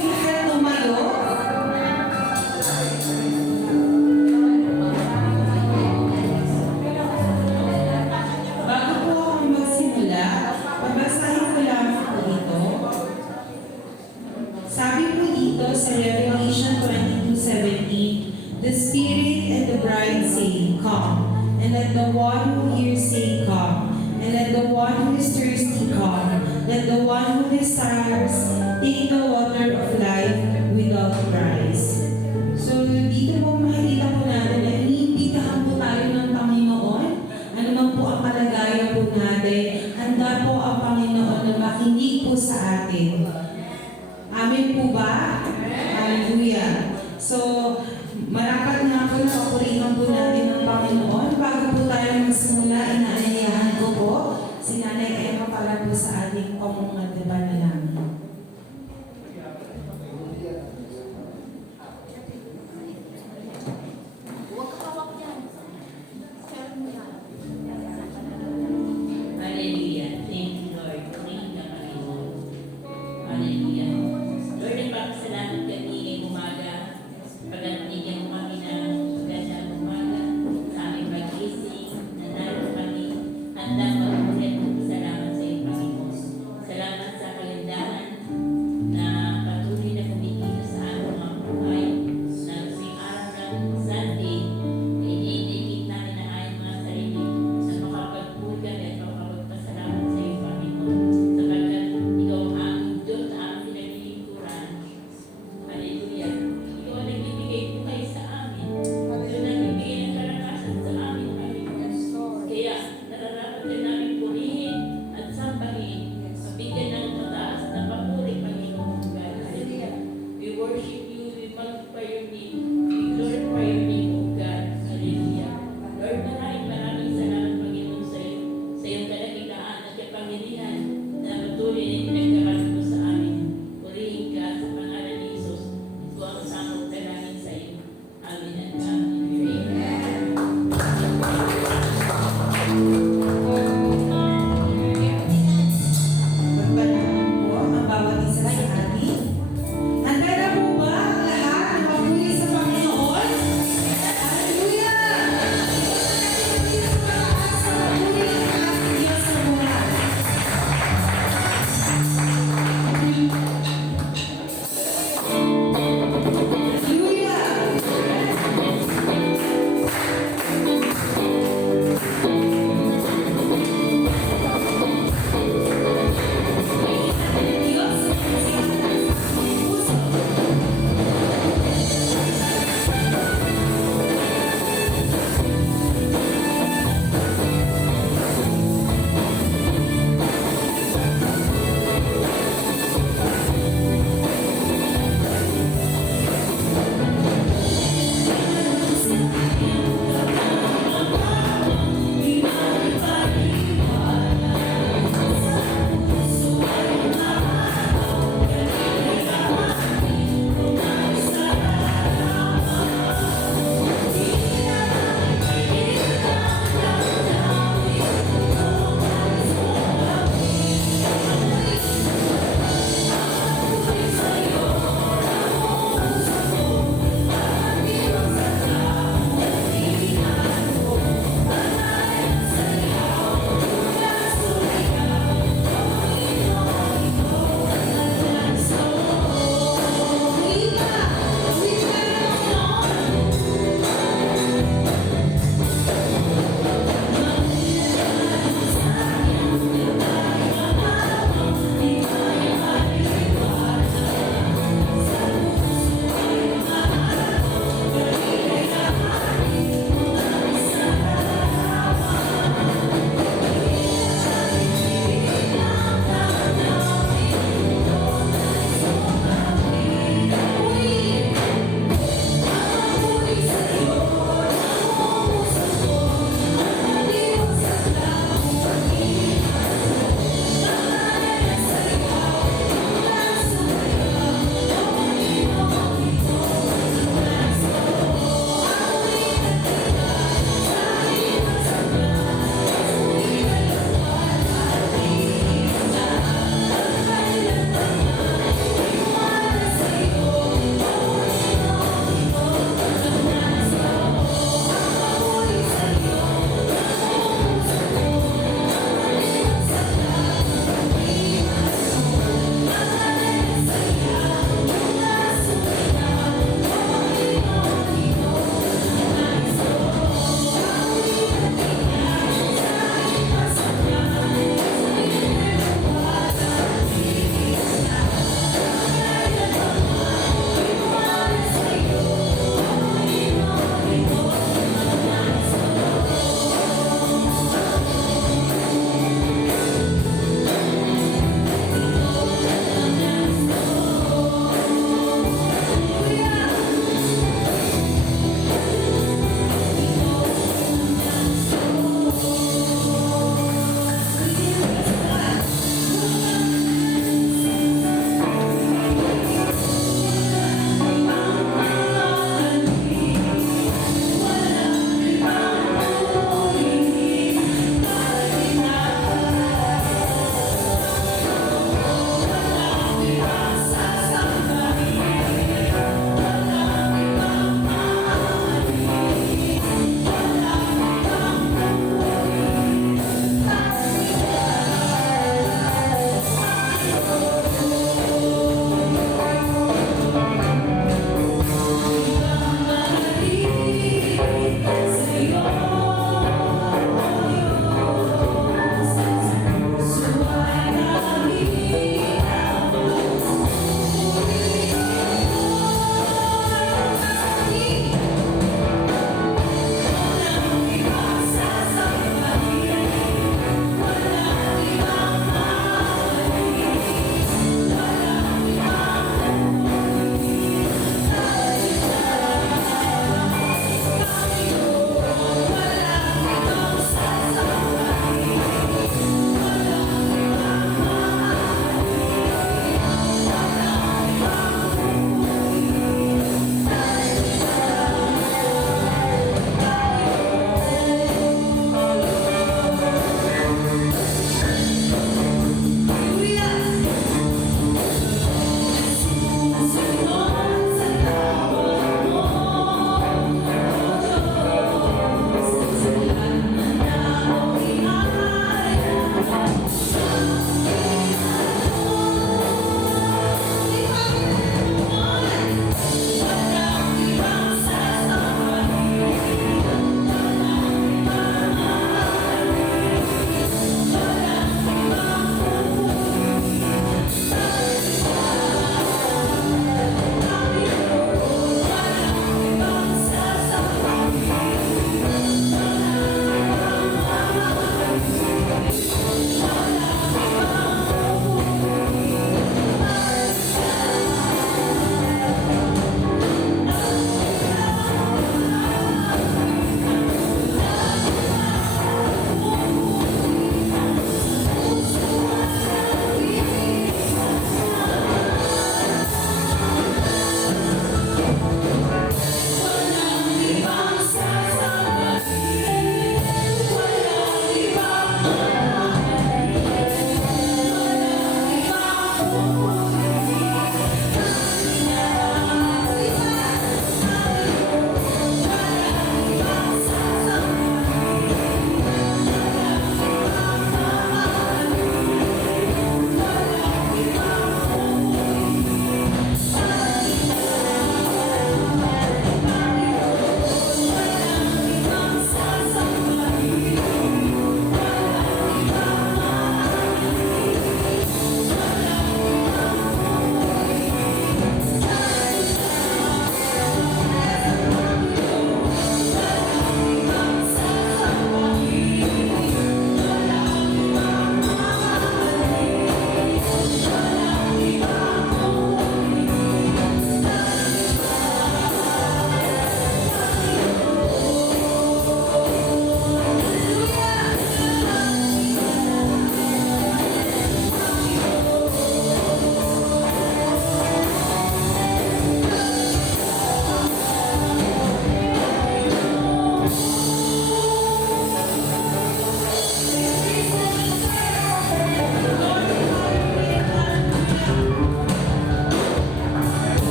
lahat tumayo. Bago po ako magsimula, babasahin ko lamang po ito. Sabi po dito sa Revelation 22:17, "The Spirit and the bride say, Come. And let the one who hears say, Come. And let the one who is thirsty come. Let the one who desires take the water of life without price." So, dito po makikita po natin na iniimbitahan po tayo ng Panginoon. Ano man po ang kalagayan po natin, handa po ang Panginoon na makinig po sa atin. Amen po ba? Hallelujah. So, marapat nga po na papurihan po natin ng Panginoon. Bago po tayo magsimula, inaanyayahan ko po si Nanay Emma para po sa ating pamungad na panalangin. Hallelujah. Thank you, Lord. Thank you, Panginoon. Hallelujah. Lord, nagpapasalamat kami ngayong umaga. Pagkatinigyan mo kami ng magandang umaga sa aming pag-ising, na naroon kami handa mag-ulit. Salamat sa iyo, Panginoon. Salamat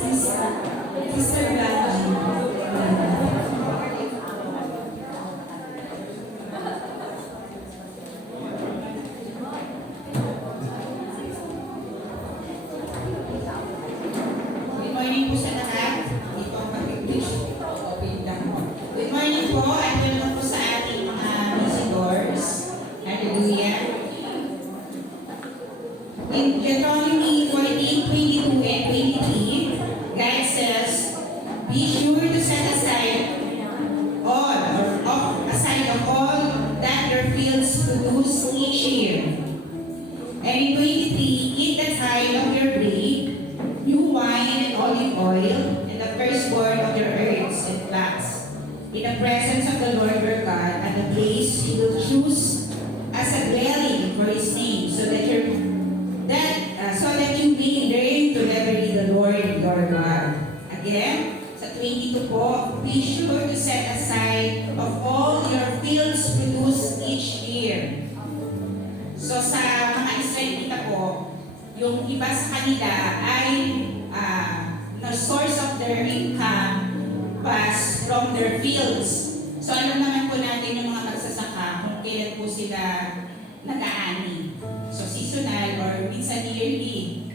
Sister Blanche. Good morning po sa lahat. Dito ang pag-English. Open lang. Good morning po. At welcome po sa ating mga visitors. Hallelujah. In Deuteronomy 14:22 and 23, God says, be sure to set aside all that your fields produce each year. And in 23, eat the tithe of your grain, new wine and olive oil, and the firstborn of your herbs and flax, in the presence of the Lord your God, at the place He will choose as a dwelling for His name, so that you may learn to reverence the Lord your God. Again, sa 22 po, be sure to set aside of all your fields produce each year. So sa mga Israelita po, yung iba sa kanila ay the source of their income was from their fields. So alam naman po natin yung mga magsasaka kung kailan po sila nag-aani. So seasonal or minsan yearly.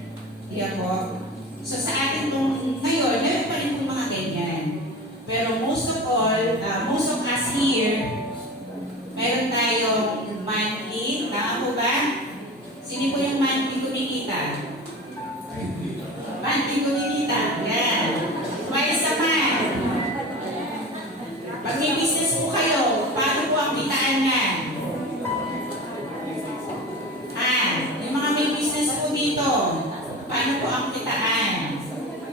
Diyan po. So sa atin pong ngayon, meron pa rin po mga ganyan. Pero most of us here, meron tayong monthly. Tama po ba? Sino po yung monthly kumikita? Monthly kumikita. Yan. Twice a month. Pag may business po kayo, paano po ang kitaan yan? Yung mga may business po dito, paano po ang kitaan?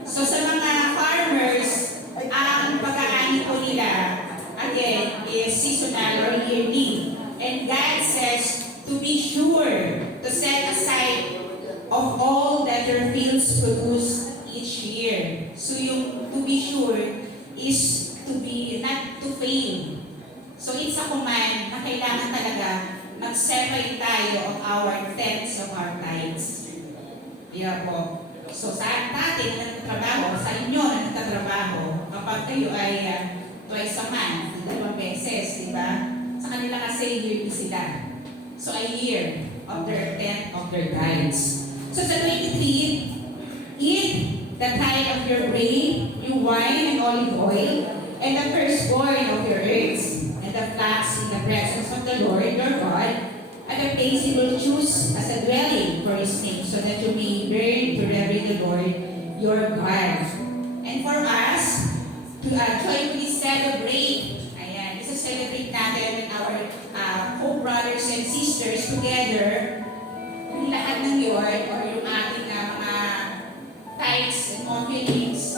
So sa mga farmers, ang pag-aani po nila, again, is seasonal or yearly. And God says to be sure to set aside of all that your fields produce each year. So yung to be sure is to be not to fail. So it's a command na kailangan talaga mag-separate tayo of our tenths of our tithes. Yeah po. So sa atin na nagtatrabaho, sa inyo na nagtatrabaho, kapag kayo ay twice a month, 2 beses, di ba? Sa kanila kasi yearly sila. So a year of their tenth of their tithes. So sa 23, eat the tithe of your grain, new wine and olive oil, and the firstborn of your herbs, and the flax in the presence of the Lord your God, at the place He will choose as a dwelling for His name, so that you may learn to reverence the Lord your God. And for us to joyfully celebrate, celebrate natin with our co-brothers and sisters together, yung lahat ng yun, or yung ating mga tithes and offerings,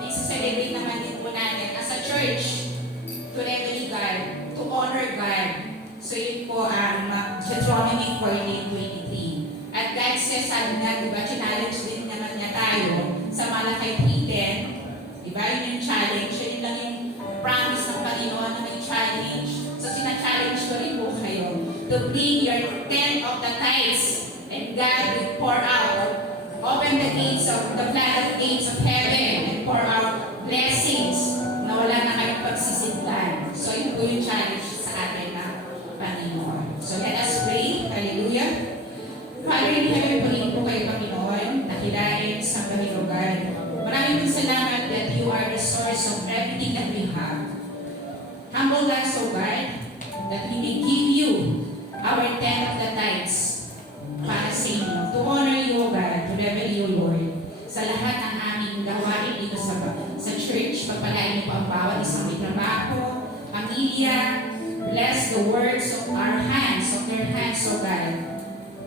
i-celebrate naman din po natin as a church to reverence God, to honor God. So yun po ang Deuteronomy 14:23. At God says, sabi na, diba, challenge din naman niya tayo sa Malakay 3:10. Diba, yun yung challenge. Yun lang yung promise ng Panginoon na may challenge. So sina-challenge ko rin po kayo to bring your tenth of the tithes, and God will pour out, open the floodgates of heaven, and pour out blessings na wala na kayong pagsisintan. So yun po yung challenge sa atin na Panginoon. So let us pray. Hallelujah. Father in heaven, purihin po kayo, Panginoon, nakilain sa Panginoon. Maraming salamat that you are the source of everything that we have. Humble us, O God, that we may give you our tenth of the tithes para sa inyo. To honor you, O God, to reverence you, Lord, sa lahat ng aming gawain dito sa church. Pagpalain niyo po ang bawat isang may trabaho, pamilya. Bless the works of our hands, of your hands, O God,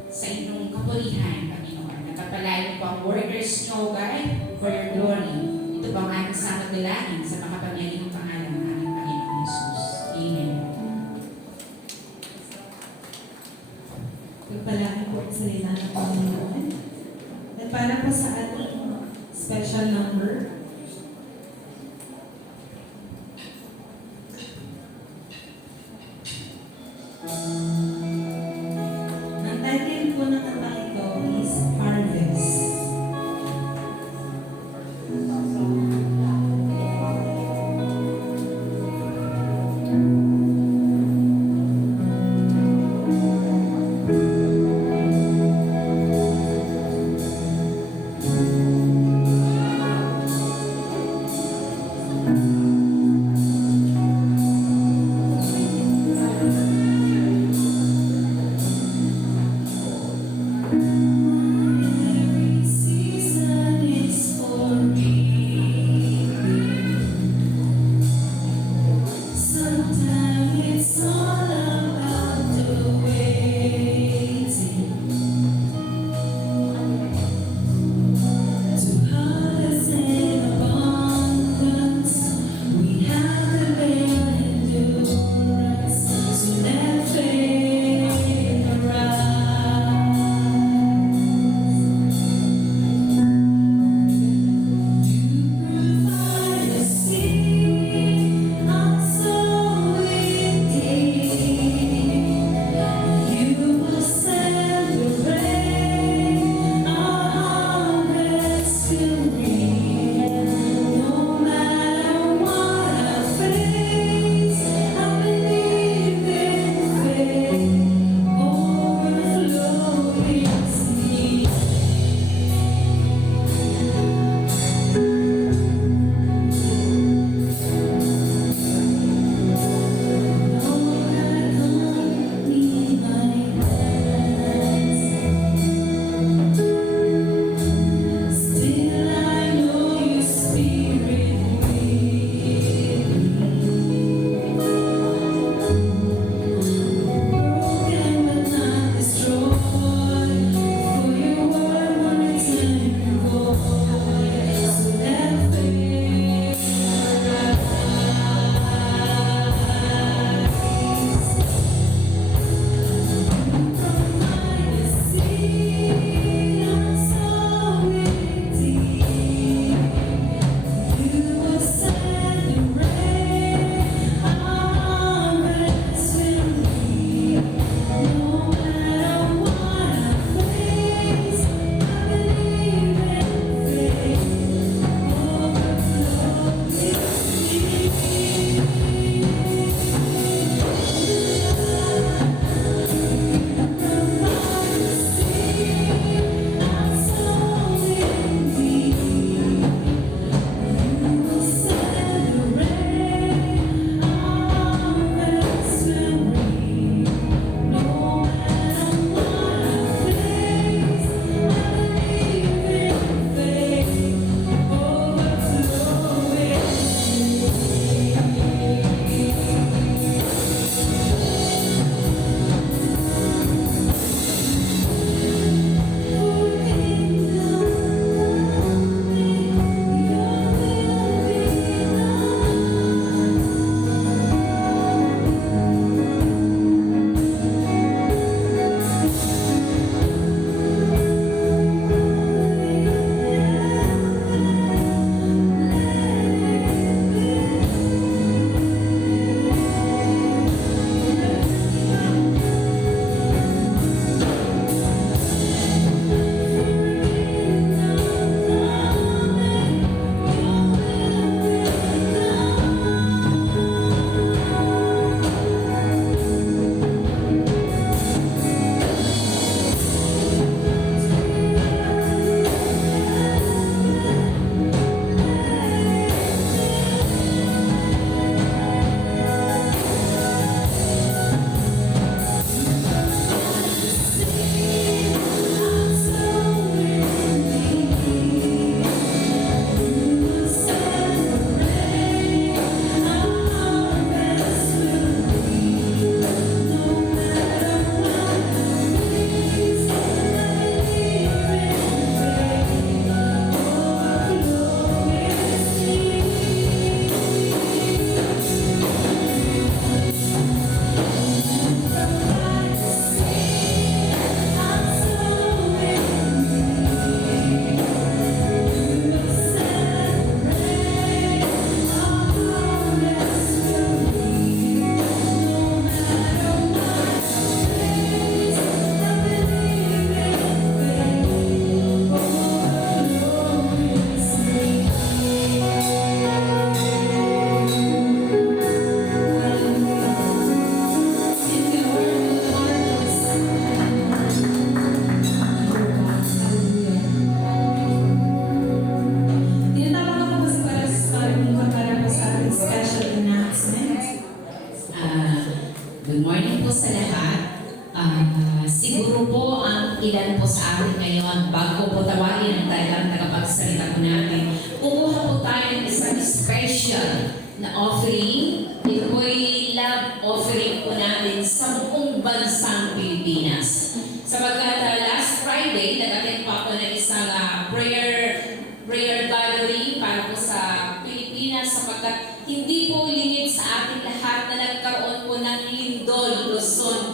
sa inyong kapurihan, Panginoon. Nagpapalain niyo po ang workers niyo, O God, for your glory. Ito ba ang ating samad dalangin sa makapangyarihang pangalan ng aming Panginoon Jesus. Amen. Pagpalain po ang salita ng Panginoon. At para po sa ating special number, ang title po ng kantang ito is Harvest.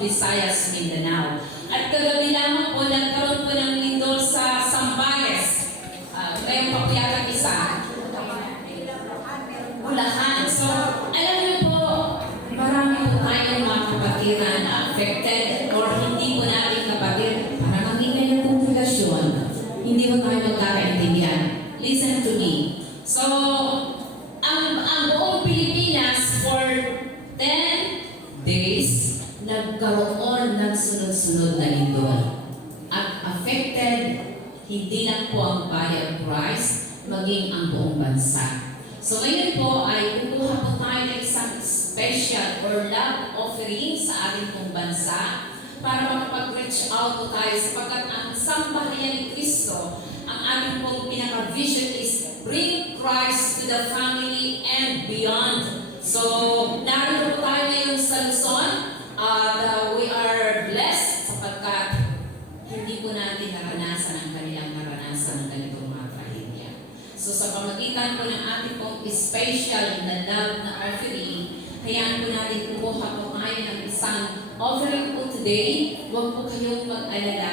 Visayas, Mindanao. At kagabi lamang po, nagkaroon po ng lindol sa Zambales. Ngayon pa po yata isa. Bulacan. So, alam niyo po, marami po tayong mga kapatiran na affected or hindi po natin kapatid. Para maging ng populasyon, hindi mo tayo magkakaintindihan. Listen to me. So, ang buong Pilipinas for 10 days, nagkaroon ng sunod-sunod na lindol. At affected, hindi lang po ang body of Christ, maging ang buong bansa. So ngayon po ay kukuha po tayo ng isang special or love offering sa ating pong bansa para makapag-reach out po tayo sapagkat ang sambahayan ni Kristo, ang ating pong pinaka-vision is bring Christ to the family and beyond. So narito po tayo ngayon sa Luzon at we are blessed sapagkat hindi po natin naranasan ang kanilang naranasan ng ganitong mga trahedya. So sa pamagitan po ng ating pong special na love na offering, hayaan po natin kumuha po tayo ng isang offering po today. Huwag po kayong mag-alala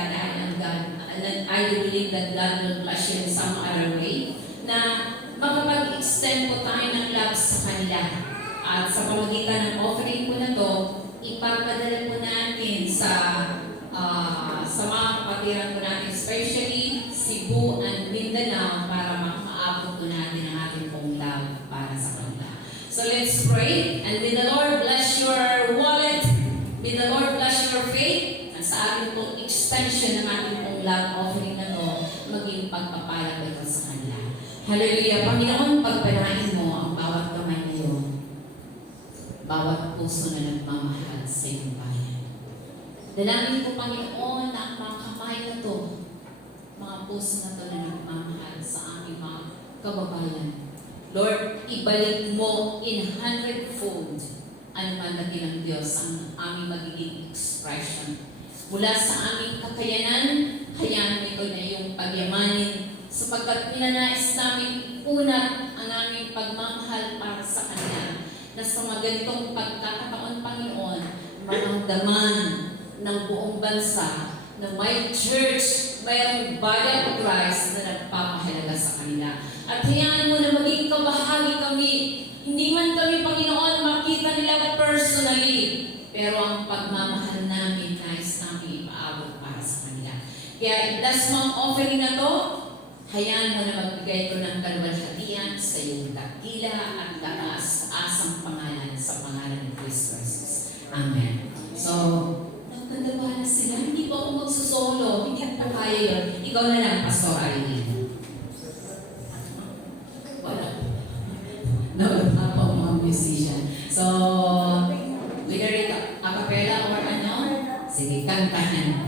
dahil I do believe that God will bless you in some other way na makapag-extend po tayo ng love sa kanila. At sa pamagitan ng offering po na to, ipapadala po natin sa mga kapatiran po natin, especially Cebu and Mindanao, para makaabot po natin ang ating pong love para sa kanila. So let's pray, and may the Lord bless your wallet, may the Lord bless your faith, at sa ating pong extension ng ating pong love offering na to, maging pagpapala ito sa kanila. Hallelujah! Panginoon, pagpalain mo ang bawat kamay ngayon, bawat puso na nagmamahal sa iyong bayan. Dalangin ko, Panginoon, na ang mga kamay na to, mga puso na to na nagmamahal sa aming mga kababayan. Lord, ibalik mo in 100-fold ano man na ng Diyos ang aming magiging expression. Mula sa aming kakayanan, hayaan ito na yung pagyamanin sapagkat ninanais namin unat ang aming pagmamahal para sa kanila na sa mga ganitong pagkakataon, Panginoon, maramdaman ng buong bansa na may church, mayroong body of Christ na nagpapahalaga sa kanila. At hayaan mo na maging kabahagi kami. Hindi man kami, Panginoon, makita nila personally, pero ang pagmamahal namin, nais namin ipaabot para sa kanila. Kaya last month offering na to, hayaan mo na magbigay ko ng kaluwalhatian sa iyong dakila at taas-asang pangalan sa pangalan ni Kristo Jesus. Amen. So, nagkandaba na sila. Hindi po ako magsusolo. Hindi po kaya yun. Ikaw na lang, Pastor Aileen. Wala. No, ako ang mga musician. So, whether it a cappella or ano, sige, kantahan.